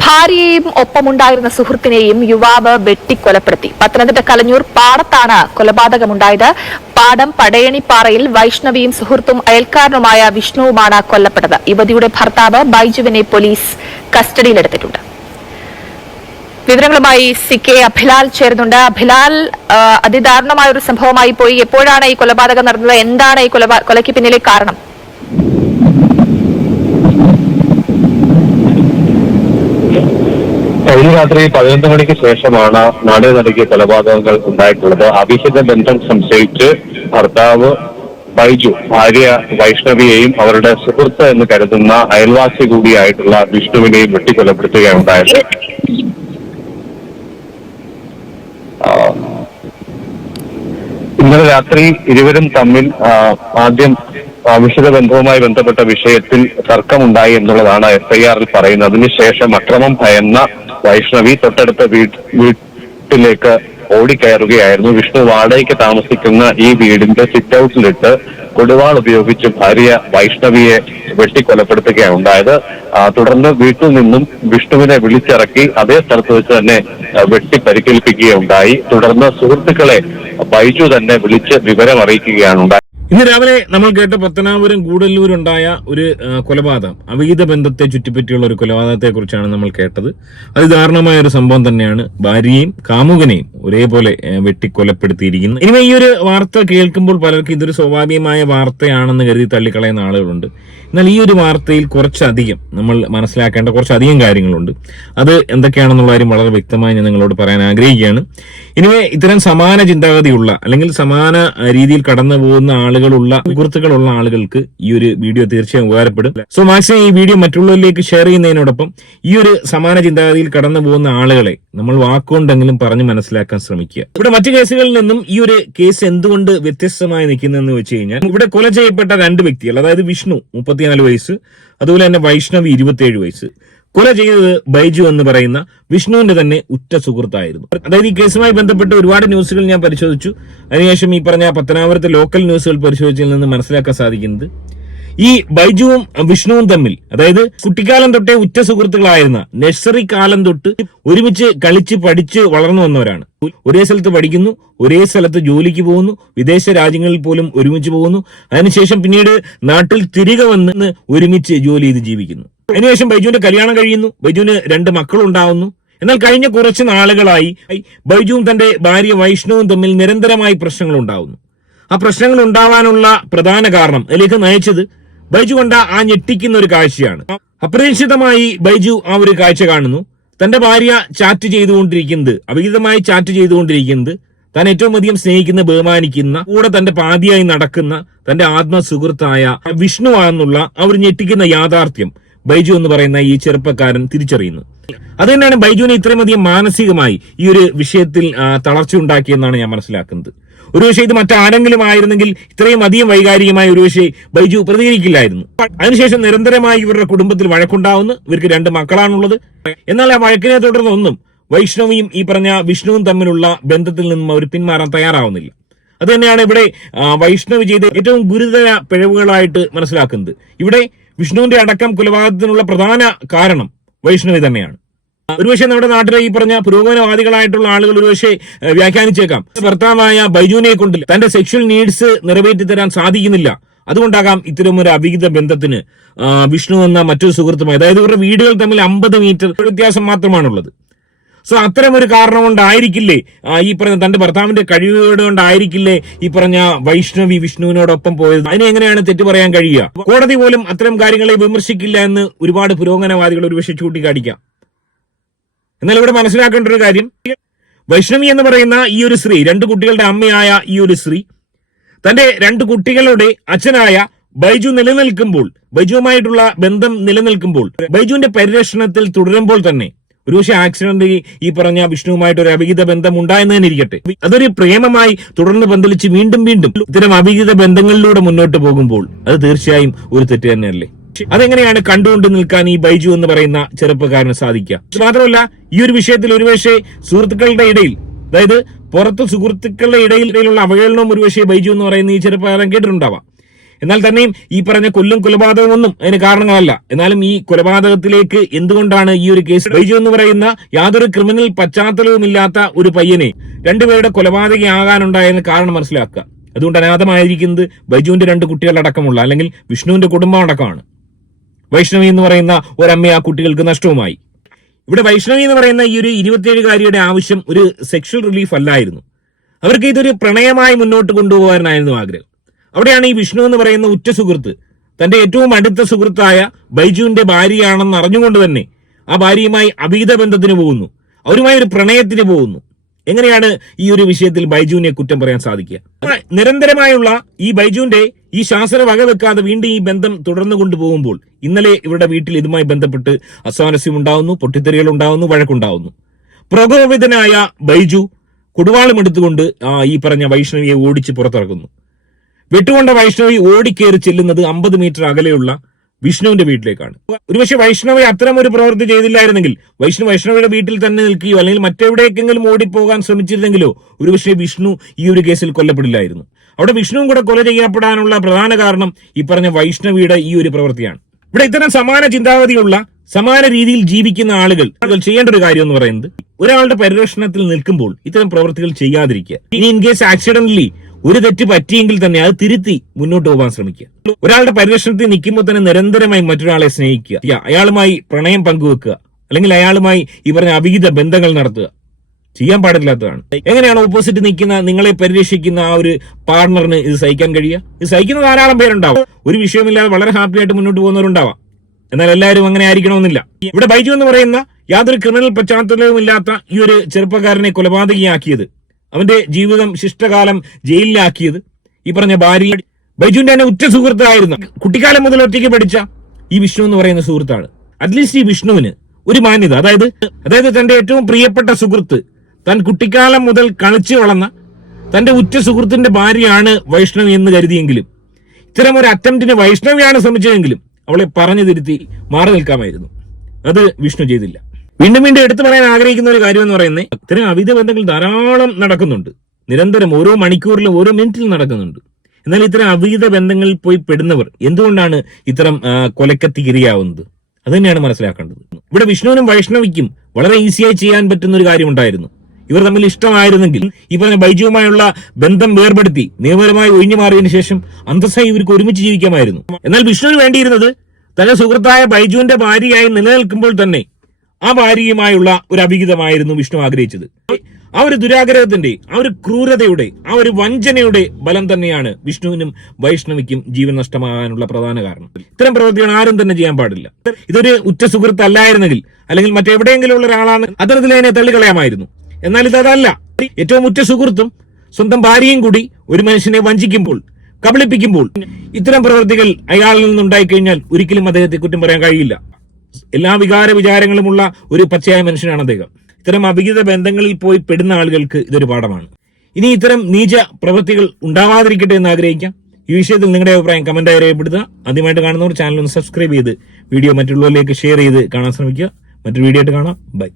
ഭാര്യയെയും ഒപ്പമുണ്ടായിരുന്ന സുഹൃത്തിനെയും യുവാവ് വെട്ടിക്കൊലപ്പെടുത്തി. പത്തനംതിട്ട കലഞ്ഞൂർ പാടത്താണ് കൊലപാതകമുണ്ടായത്. പാടം പടയണിപ്പാറയിൽ വൈഷ്ണവിയും സുഹൃത്തും അയൽക്കാരനുമായ വിഷ്ണുവുമാണ് കൊല്ലപ്പെട്ടത്. യുവതിയുടെ ഭർത്താവ് ബൈജുവിനെ പോലീസ് കസ്റ്റഡിയിലെടുത്തിട്ടുണ്ട്. വിവരങ്ങളുമായി സി കെ അഭിലാൽ ചേരുന്നുണ്ട്. അഭിലാൽ അതിദാരുണമായ ഒരു സംഭവമായി പോയി. എപ്പോഴാണ് ഈ കൊലപാതകം നടന്നത്? എന്താണ് ഈ കൊലപാ- കൊലയ്ക്ക് പിന്നിലെ കാരണം? കഴിഞ്ഞ രാത്രി പതിനൊന്ന് മണിക്ക് ശേഷമാണ് നാട് നടുക്കിയ കൊലപാതകങ്ങൾ ഉണ്ടായിട്ടുള്ളത്. അവിഹിത ബന്ധം സംശയിച്ച് ഭർത്താവ് ബൈജു ഭാര്യ വൈഷ്ണവിയെയും അവരുടെ സുഹൃത്ത് എന്ന് കരുതുന്ന അയൽവാസി കൂടിയായിട്ടുള്ള വിഷ്ണുവിനെയും വെട്ടിക്കൊലപ്പെടുത്തുകയുണ്ടായത് ഇന്നലെ രാത്രി ഇരുവരും തമ്മിൽ ആദ്യം അവിഹിത ബന്ധവുമായി ബന്ധപ്പെട്ട വിഷയത്തിൽ തർക്കമുണ്ടായി എന്നുള്ളതാണ് എഫ്ഐആറിൽ പറയുന്നത്. അതിനുശേഷം അക്രമം ഭയന്ന വൈഷ്ണവി തൊട്ടടുത്ത വീട് വീട്ടിലേക്ക് ഓടിക്കയറുകയായിരുന്നു. വിഷ്ണു വാടകയ്ക്ക് താമസിക്കുന്ന ഈ വീടിന്റെ സിറ്റ് ഔട്ടിലിട്ട് കൊടുവാൾ ഉപയോഗിച്ച് ഭാര്യ വൈഷ്ണവിയെ വെട്ടിക്കൊലപ്പെടുത്തുകയാണ് ഉണ്ടായത്. തുടർന്ന് വീട്ടിൽ നിന്നും വിഷ്ണുവിനെ വിളിച്ചിറക്കി അതേ സ്ഥലത്ത് വെച്ച് തന്നെ വെട്ടി പരിക്കേൽപ്പിക്കുകയുണ്ടായി. തുടർന്ന് സുഹൃത്തുക്കളെ ബൈജു തന്നെ വിളിച്ച് വിവരം അറിയിക്കുകയാണ് ഇന്ന് രാവിലെ നമ്മൾ കേട്ട പത്തനാപുരം ഗൂഡല്ലൂരുണ്ടായ ഒരു കൊലപാതകം. അവിഹിത ബന്ധത്തെ ചുറ്റിപ്പറ്റിയുള്ള ഒരു കൊലപാതകത്തെ കുറിച്ചാണ് നമ്മൾ കേട്ടത്. അത് ദാരുണമായ ഒരു സംഭവം തന്നെയാണ്. ഭാര്യയും കാമുകനെയും ഒരേപോലെ വെട്ടിക്കൊലപ്പെടുത്തിയിരിക്കുന്നത് ഇനി ഈ ഒരു വാർത്ത കേൾക്കുമ്പോൾ പലർക്കും ഇതൊരു സ്വാഭാവികമായ വാർത്തയാണെന്ന് കരുതി തള്ളിക്കളയുന്ന ആളുകളുണ്ട്. എന്നാൽ ഈ ഒരു വാർത്തയിൽ കുറച്ചധികം നമ്മൾ മനസ്സിലാക്കേണ്ട കുറച്ചധികം കാര്യങ്ങളുണ്ട്. അത് എന്തൊക്കെയാണെന്നുള്ള കാര്യം വളരെ വ്യക്തമായി ഞാൻ നിങ്ങളോട് പറയാൻ ആഗ്രഹിക്കുകയാണ്. ഇനിമേ ഇത്തരം സമാന ചിന്താഗതിയുള്ള അല്ലെങ്കിൽ സമാന രീതിയിൽ കടന്നു പോകുന്ന ആളുകളുള്ള സുഹൃത്തുക്കളുള്ള ആളുകൾക്ക് ഈ ഒരു വീഡിയോ തീർച്ചയായും ഉപകാരപ്പെടും. സോ മാക്സിമം ഈ വീഡിയോ മറ്റുള്ളവരിലേക്ക് ഷെയർ ചെയ്യുന്നതിനോടൊപ്പം ഈ ഒരു സമാന ചിന്താഗതിയിൽ കടന്നു പോകുന്ന ആളുകളെ നമ്മൾ വാക്കുകൊണ്ടെങ്കിലും പറഞ്ഞു മനസ്സിലാക്കാൻ ശ്രമിക്കുക. ഇവിടെ മറ്റു കേസുകളിൽ നിന്നും ഈ ഒരു കേസ് എന്തുകൊണ്ട് വ്യത്യസ്തമായി നിൽക്കുന്നതെന്ന് വെച്ച് കഴിഞ്ഞാൽ ഇവിടെ കൊല ചെയ്യപ്പെട്ട രണ്ട് വ്യക്തികൾ അതായത് വിഷ്ണു മുപ്പത്തിനാല് വയസ്സ് അതുപോലെ തന്നെ വൈഷ്ണവി ഇരുപത്തിയേഴ് വയസ്സ്. കൊല ചെയ്തത് ബൈജു എന്ന് പറയുന്ന വിഷ്ണുവിന്റെ തന്നെ ഉറ്റ സുഹൃത്തായിരുന്നു. അതായത് ഈ കേസുമായി ബന്ധപ്പെട്ട് ഒരുപാട് ന്യൂസുകൾ ഞാൻ പരിശോധിച്ചു. അതിനുശേഷം ഈ പറഞ്ഞ പത്തനാപുരത്തെ ലോക്കൽ ന്യൂസുകൾ പരിശോധിച്ചതിൽ നിന്ന് മനസ്സിലാക്കാൻ സാധിക്കുന്നത് ഈ ബൈജുവും വിഷ്ണുവും തമ്മിൽ അതായത് കുട്ടിക്കാലം തൊട്ടേ ഉറ്റ സുഹൃത്തുക്കളായിരുന്ന നഴ്സറി കാലം തൊട്ട് ഒരുമിച്ച് കളിച്ച് പഠിച്ച് വളർന്നു വന്നവരാണ്. ഒരേ സ്ഥലത്ത് പഠിക്കുന്നു ഒരേ സ്ഥലത്ത് ജോലിക്ക് പോകുന്നു വിദേശ രാജ്യങ്ങളിൽ പോലും ഒരുമിച്ച് പോകുന്നു. അതിനുശേഷം പിന്നീട് നാട്ടിൽ തിരികെ വന്ന് ഒരുമിച്ച് ജോലി ചെയ്ത് ജീവിക്കുന്നു. അതിനുശേഷം ബൈജുവിന്റെ കല്യാണം കഴിയുന്നു ബൈജുവിന് രണ്ട് മക്കളുണ്ടാവുന്നു. എന്നാൽ കഴിഞ്ഞ കുറച്ച് നാളുകളായി ബൈജുവും തന്റെ ഭാര്യ വൈഷ്ണവും തമ്മിൽ നിരന്തരമായി പ്രശ്നങ്ങൾ ഉണ്ടാവുന്നു ആ പ്രശ്നങ്ങൾ ഉണ്ടാവാനുള്ള പ്രധാന കാരണം അതിലേക്ക് നയിച്ചത് ബൈജു കണ്ട ആ ഞെട്ടിക്കുന്ന ഒരു കാഴ്ചയാണ്. അപ്രതീക്ഷിതമായി ബൈജു ആ ഒരു കാഴ്ച കാണുന്നു. തന്റെ ഭാര്യ ചാറ്റ് ചെയ്തുകൊണ്ടിരിക്കുന്നത് അവിഹിതമായി ചാറ്റ് ചെയ്തുകൊണ്ടിരിക്കുന്നത് താൻ ഏറ്റവും അധികം സ്നേഹിക്കുന്ന ബഹുമാനിക്കുന്ന കൂടെ തന്റെ പാതിയായി നടക്കുന്ന തന്റെ ആത്മസുഹൃത്തായ വിഷ്ണു ആണെന്നുള്ള ആ ഒരു ഞെട്ടിക്കുന്ന യാഥാർത്ഥ്യം ബൈജു എന്ന് പറയുന്ന ഈ ചെറുപ്പക്കാരൻ തിരിച്ചറിയുന്നു. അത് തന്നെയാണ് ബൈജുവിനെ ഇത്രയും അധികം മാനസികമായി ഈ ഒരു വിഷയത്തിൽ ആ, തളർച്ച ഉണ്ടാക്കിയെന്നാണ് ഞാൻ മനസ്സിലാക്കുന്നത്. ഒരുപക്ഷെ ഇത് മറ്റാരെങ്കിലും ആയിരുന്നെങ്കിൽ ഇത്രയും അധികം വൈകാരികമായ ഒരുപക്ഷെ ബൈജു പ്രതികരിക്കില്ലായിരുന്നു. അതിനുശേഷം നിരന്തരമായി ഇവരുടെ കുടുംബത്തിൽ വഴക്കുണ്ടാവുന്നു. ഇവർക്ക് രണ്ട് മക്കളാണുള്ളത്. എന്നാൽ ആ വഴക്കിനെ തുടർന്ന് ഒന്നും വൈഷ്ണവിയും ഈ പറഞ്ഞ വിഷ്ണുവും തമ്മിലുള്ള ബന്ധത്തിൽ നിന്നും അവർ പിന്മാറാൻ തയ്യാറാവുന്നില്ല. അത് തന്നെയാണ് ഇവിടെ വൈഷ്ണവി ചെയ്ത ഏറ്റവും ഗുരുതര പിഴവുകളായിട്ട് മനസ്സിലാക്കുന്നത്. ഇവിടെ വിഷ്ണുവിന്റെ അടക്കം കൊലപാതകത്തിനുള്ള പ്രധാന കാരണം വൈഷ്ണവി തന്നെയാണ്. ഒരുപക്ഷെ നമ്മുടെ നാട്ടിലെ ഈ പറഞ്ഞ പുരോഗമനവാദികളായിട്ടുള്ള ആളുകൾ ഒരുപക്ഷെ വ്യാഖ്യാനിച്ചേക്കാം. ഭർത്താവായ ബൈജുവിനെ കൊണ്ട് തന്റെ സെക്ഷൽ നീഡ്സ് നിറവേറ്റി തരാൻ സാധിക്കുന്നില്ല. അതുകൊണ്ടാകാം ഇത്തരം ഒരു അവിഹിത ബന്ധത്തിന് വിഷ്ണു എന്ന മറ്റൊരു സുഹൃത്തുമായി അതായത് ഇവരുടെ വീടുകൾ തമ്മിൽ അമ്പത് മീറ്റർ വ്യത്യാസം മാത്രമാണുള്ളത്. സോ അത്തരം ഒരു കാരണം കൊണ്ടായിരിക്കില്ലേ ഈ പറഞ്ഞ തന്റെ ഭർത്താവിന്റെ കഴിവുകളോട് കൊണ്ടായിരിക്കില്ലേ ഈ പറഞ്ഞ വൈഷ്ണവി വിഷ്ണുവിനോടൊപ്പം പോയത്? അതിനെ എങ്ങനെയാണ് തെറ്റു പറയാൻ കഴിയുക? കോടതി പോലും അത്തരം കാര്യങ്ങളെ വിമർശിക്കില്ല എന്ന് ഒരുപാട് പുരോഗമനവാദികൾ ഒരുപക്ഷെ ചൂണ്ടിക്കാണിക്കാം. എന്നാൽ ഇവിടെ മനസ്സിലാക്കേണ്ട ഒരു കാര്യം. വൈഷ്ണവി എന്ന് പറയുന്ന ഈ ഒരു സ്ത്രീ രണ്ട് കുട്ടികളുടെ അമ്മയായ ഈ ഒരു സ്ത്രീ തന്റെ രണ്ട് കുട്ടികളുടെ അച്ഛനായ ബൈജു നിലനിൽക്കുമ്പോൾ ബൈജുവുമായിട്ടുള്ള ബന്ധം നിലനിൽക്കുമ്പോൾ ബൈജുവിന്റെ പരിരക്ഷണത്തിൽ തുടരുമ്പോൾ തന്നെ ഒരുപക്ഷെ ആക്സിഡന്റ് ഈ പറഞ്ഞ വിഷ്ണുവുമായിട്ട് ഒരു അവിഹിത ബന്ധം ഉണ്ടായെന്ന് ഇരിക്കട്ടെ. അതൊരു പ്രേമമായി തുടർന്ന് പന്തലിച്ച് വീണ്ടും വീണ്ടും ഇത്തരം അവിഹിത ബന്ധങ്ങളിലൂടെ മുന്നോട്ട് പോകുമ്പോൾ അത് തീർച്ചയായും ഒരു തെറ്റ് തന്നെയല്ലേ? അതെങ്ങനെയാണ് കണ്ടുകൊണ്ട് നിൽക്കാൻ ഈ ബൈജു എന്ന് പറയുന്ന ചെറുപ്പക്കാരന് സാധിക്കുക? മാത്രമല്ല ഈ ഒരു വിഷയത്തിൽ ഒരുപക്ഷെ സുഹൃത്തുക്കളുടെ ഇടയിൽ അതായത് പുറത്ത് സുഹൃത്തുക്കളുടെ ഇടയിലുള്ള അവഹേളനവും ഒരുപക്ഷെ ബൈജു എന്ന് പറയുന്ന ഈ ചെറുപ്പക്കാരൻ കേട്ടിട്ടുണ്ടാവാം. എന്നാൽ തന്നെയും ഈ പറഞ്ഞ കൊല്ലും കൊലപാതകമൊന്നും അതിന് കാരണങ്ങളല്ല. എന്നാലും ഈ കൊലപാതകത്തിലേക്ക് എന്തുകൊണ്ടാണ് ഈ ഒരു കേസ് ബൈജു എന്ന് പറയുന്ന യാതൊരു ക്രിമിനൽ പശ്ചാത്തലവുമില്ലാത്ത ഒരു പയ്യനെ രണ്ടുപേരുടെ കൊലപാതകയാകാനുണ്ടായെന്ന് കാരണം മനസ്സിലാക്കുക? അതുകൊണ്ട് അനാഥമായിരിക്കുന്നത് ബൈജുവിന്റെ രണ്ട് കുട്ടികളടക്കമുള്ള അല്ലെങ്കിൽ വിഷ്ണുവിന്റെ കുടുംബം അടക്കമാണ്. വൈഷ്ണവി എന്ന് പറയുന്ന ഒരമ്മ ആ കുട്ടികൾക്ക് നഷ്ടവുമായി. ഇവിടെ വൈഷ്ണവി എന്ന് പറയുന്ന ഈ ഒരു ഇരുപത്തിയേഴുകാരിയുടെ ആവശ്യം ഒരു സെക്ഷൽ റിലീഫ് അല്ലായിരുന്നു. അവർക്ക് ഇതൊരു പ്രണയമായി മുന്നോട്ട് കൊണ്ടുപോകാനായിരുന്നു ആഗ്രഹം. അവിടെയാണ് ഈ വിഷ്ണു എന്ന് പറയുന്ന ഉറ്റ സുഹൃത്ത് തന്റെ ഏറ്റവും അടുത്ത സുഹൃത്തായ ബൈജുവിന്റെ ഭാര്യയാണെന്ന് അറിഞ്ഞുകൊണ്ട് തന്നെ ആ ഭാര്യയുമായി അഭീത ബന്ധത്തിന് പോകുന്നു. അവരുമായി ഒരു പ്രണയത്തിന് പോകുന്നു. എങ്ങനെയാണ് ഈ ഒരു വിഷയത്തിൽ ബൈജുവിനെ കുറ്റം പറയാൻ സാധിക്കുക? നിരന്തരമായുള്ള ഈ ബൈജുവിന്റെ ഈ ശാസന വകവെക്കാതെ വീണ്ടും ഈ ബന്ധം തുടർന്നു കൊണ്ടുപോകുമ്പോൾ ഇന്നലെ ഇവരുടെ വീട്ടിൽ ഇതുമായി ബന്ധപ്പെട്ട് അസ്വാരസ്യം ഉണ്ടാവുന്നു പൊട്ടിത്തെറികൾ ഉണ്ടാവുന്നു വഴക്കുണ്ടാവുന്നു. പ്രകോപിതനായ ബൈജു കുടുവാളം എടുത്തുകൊണ്ട് ഈ പറഞ്ഞ വൈഷ്ണവിയെ ഓടിച്ച് പുറത്തിറക്കുന്നു. വെട്ടുകൊണ്ട വൈഷ്ണവി ഓടിക്കേറി ചെല്ലുന്നത് അമ്പത് മീറ്റർ അകലെയുള്ള വിഷ്ണുവിന്റെ വീട്ടിലേക്കാണ്. ഒരുപക്ഷെ വൈഷ്ണവി അത്തരം ഒരു പ്രവൃത്തി ചെയ്തില്ലായിരുന്നെങ്കിൽ വൈഷ്ണു വൈഷ്ണവിയുടെ വീട്ടിൽ തന്നെ നിൽക്കുകയോ അല്ലെങ്കിൽ മറ്റെവിടേക്കെങ്കിലും ഓടിപ്പോകാൻ ശ്രമിച്ചിരുന്നെങ്കിലോ ഒരുപക്ഷെ വിഷ്ണു ഈ ഒരു കേസിൽ കൊല്ലപ്പെടില്ലായിരുന്നു. അവിടെ വിഷ്ണുവും കൂടെ കൊല ചെയ്യപ്പെടാനുള്ള പ്രധാന കാരണം ഈ പറഞ്ഞ വൈഷ്ണവിയുടെ ഈ ഒരു പ്രവൃത്തിയാണ്. ഇവിടെ ഇത്തരം സമാന ചിന്താഗതിയുള്ള സമാന രീതിയിൽ ജീവിക്കുന്ന ആളുകൾ ചെയ്യേണ്ട ഒരു കാര്യം എന്ന് പറയുന്നത് ഒരാളുടെ പരിരക്ഷണത്തിൽ നിൽക്കുമ്പോൾ ഇത്തരം പ്രവൃത്തികൾ ചെയ്യാതിരിക്കുക. ഇനി ഇൻ കേസ് ആക്സിഡന്റലി ഒരു തെറ്റ് പറ്റിയെങ്കിൽ തന്നെ അത് തിരുത്തി മുന്നോട്ട് പോകാൻ ശ്രമിക്കുക. ഒരാളുടെ പരിരക്ഷണത്തിൽ നിൽക്കുമ്പോൾ തന്നെ നിരന്തരമായി മറ്റൊരാളെ സ്നേഹിക്കുക. അയാളുമായി പ്രണയം പങ്കുവെക്കുക. അല്ലെങ്കിൽ അയാളുമായി ഈ പറഞ്ഞ അവിഹിത ബന്ധങ്ങൾ നടത്തുക. ചെയ്യാൻ പാടില്ലാത്തതാണ്. എങ്ങനെയാണ് ഓപ്പോസിറ്റ് നിൽക്കുന്ന നിങ്ങളെ പരിരക്ഷിക്കുന്ന ആ ഒരു പാർട്ണറിന് ഇത് സഹിക്കാൻ കഴിയുക? ഇത് സഹിക്കുന്ന ധാരാളം പേരുണ്ടാവും. ഒരു വിഷയമില്ലാതെ വളരെ ഹാപ്പി ആയിട്ട് മുന്നോട്ട് പോകുന്നവരുണ്ടാവാം. എന്നാൽ എല്ലാവരും അങ്ങനെ ആയിരിക്കണമെന്നില്ല. ഇവിടെ ബൈജു എന്ന് പറയുന്ന യാതൊരു ക്രിമിനൽ പശ്ചാത്തലവും ഇല്ലാത്ത ഈ ഒരു ചെറുപ്പക്കാരനെ കൊലപാതകയാക്കിയത്. അവന്റെ ജീവിതം ശിഷ്ടകാലം ജയിലിലാക്കിയത്. ഈ പറഞ്ഞ ഭാര്യ ബൈജുവിന്റെ തന്നെ ഉറ്റ സുഹൃത്തായിരുന്നു. കുട്ടിക്കാലം മുതൽ ഒറ്റയ്ക്ക് പഠിച്ച ഈ വിഷ്ണു എന്ന് പറയുന്ന സുഹൃത്താണ്. അറ്റ്ലീസ്റ്റ് ഈ വിഷ്ണുവിന് ഒരു മാന്യത. അതായത് അതായത് തന്റെ ഏറ്റവും പ്രിയപ്പെട്ട സുഹൃത്ത് താൻ കുട്ടിക്കാലം മുതൽ കളിച്ചു വളർന്ന തന്റെ ഉറ്റ സുഹൃത്തിന്റെ ഭാര്യയാണ് വൈഷ്ണവി എന്ന് കരുതിയെങ്കിലും ഇത്തരം ഒരു അറ്റംപ്റ്റിന് വൈഷ്ണവിയാണ് ശ്രമിച്ചതെങ്കിലും അവളെ പറഞ്ഞു തിരുത്തി മാറി നിൽക്കാമായിരുന്നു. അത് വിഷ്ണു ചെയ്തില്ല. വീണ്ടും വീണ്ടും എടുത്തു പറയാൻ ആഗ്രഹിക്കുന്ന ഒരു കാര്യം എന്ന് പറയുന്നത് ഇത്തരം അവിധ ബന്ധങ്ങൾ ധാരാളം നടക്കുന്നുണ്ട്. നിരന്തരം ഓരോ മണിക്കൂറിലും ഓരോ മിനിറ്റിലും നടക്കുന്നുണ്ട്. എന്നാൽ ഇത്തരം അവിഹിത ബന്ധങ്ങളിൽ പോയി പെടുന്നവർ എന്തുകൊണ്ടാണ് ഇത്തരം കൊലക്കത്തി ഇരയാവുന്നത്? അത് തന്നെയാണ് മനസ്സിലാക്കേണ്ടത്. ഇവിടെ വിഷ്ണുവിനും വൈഷ്ണവിക്കും വളരെ ഈസിയായി ചെയ്യാൻ പറ്റുന്ന ഒരു കാര്യമുണ്ടായിരുന്നു. ഇവർ തമ്മിൽ ഇഷ്ടമായിരുന്നെങ്കിൽ ഈ പറഞ്ഞ ബൈജുവുമായുള്ള ബന്ധം വേർപെടുത്തി നിയമപരമായി ഒഴിഞ്ഞു മാറിയതിനു ശേഷം അന്തസ്സായി ഇവർക്ക് ഒരുമിച്ച് ജീവിക്കാമായിരുന്നു. എന്നാൽ വിഷ്ണുവിന് വേണ്ടിയിരുന്നത് തന്റെ സുഹൃത്തായ ബൈജുവിന്റെ ഭാര്യയായി നിലനിൽക്കുമ്പോൾ തന്നെ ആ ഭാര്യയുമായുള്ള ഒരു അഭിഹിതമായിരുന്നു വിഷ്ണു ആഗ്രഹിച്ചത്. ആ ഒരു ദുരാഗ്രഹത്തിന്റെ ആ ഒരു ക്രൂരതയുടെ ആ ഒരു വഞ്ചനയുടെ ബലം തന്നെയാണ് വിഷ്ണുവിനും വൈഷ്ണവിക്കും ജീവൻ നഷ്ടമാകാനുള്ള പ്രധാന കാരണം. ഇത്തരം പ്രവൃത്തികൾ ആരും തന്നെ ചെയ്യാൻ പാടില്ല. ഇതൊരു ഉറ്റ സുഹൃത്ത് അല്ലായിരുന്നെങ്കിൽ അല്ലെങ്കിൽ മറ്റെവിടെയെങ്കിലും ഉള്ള ഒരാളാണ് അത്തരത്തിൽ അതിനെ തള്ളിക്കളയാമായിരുന്നു. എന്നാൽ ഇതല്ല ഏറ്റവും ഉറ്റ സുഹൃത്തും സ്വന്തം ഭാര്യയും കൂടി ഒരു മനുഷ്യനെ വഞ്ചിക്കുമ്പോൾ കബളിപ്പിക്കുമ്പോൾ ഇത്തരം പ്രവൃത്തികൾ അയാളിൽ നിന്നുണ്ടായി കഴിഞ്ഞാൽ ഒരിക്കലും അദ്ദേഹത്തെ കുറ്റം പറയാൻ കഴിയില്ല. എല്ലാ വികാര വിചാരങ്ങളുമുള്ള ഒരു പച്ചയായ മനുഷ്യനാണ് അദ്ദേഹം. ഇത്തരം അഭിഹിത ബന്ധങ്ങളിൽ പോയി പെടുന്ന ആളുകൾക്ക് ഇതൊരു പാഠമാണ്. ഇനി ഇത്തരം നീച പ്രവൃത്തികൾ ഉണ്ടാവാതിരിക്കട്ടെ എന്ന് ആഗ്രഹിക്കാം. ഈ വിഷയത്തിൽ നിങ്ങളുടെ അഭിപ്രായം കമന്റ് ആയി രേഖപ്പെടുത്തുക. ആദ്യമായിട്ട് കാണുന്നവർ ചാനൽ ഒന്ന് സബ്സ്ക്രൈബ് ചെയ്ത് വീഡിയോ മറ്റുള്ളവരിലേക്ക് ഷെയർ ചെയ്ത് കാണാൻ ശ്രമിക്കുക. മറ്റൊരു വീഡിയോ ആയിട്ട് കാണാം. ബൈ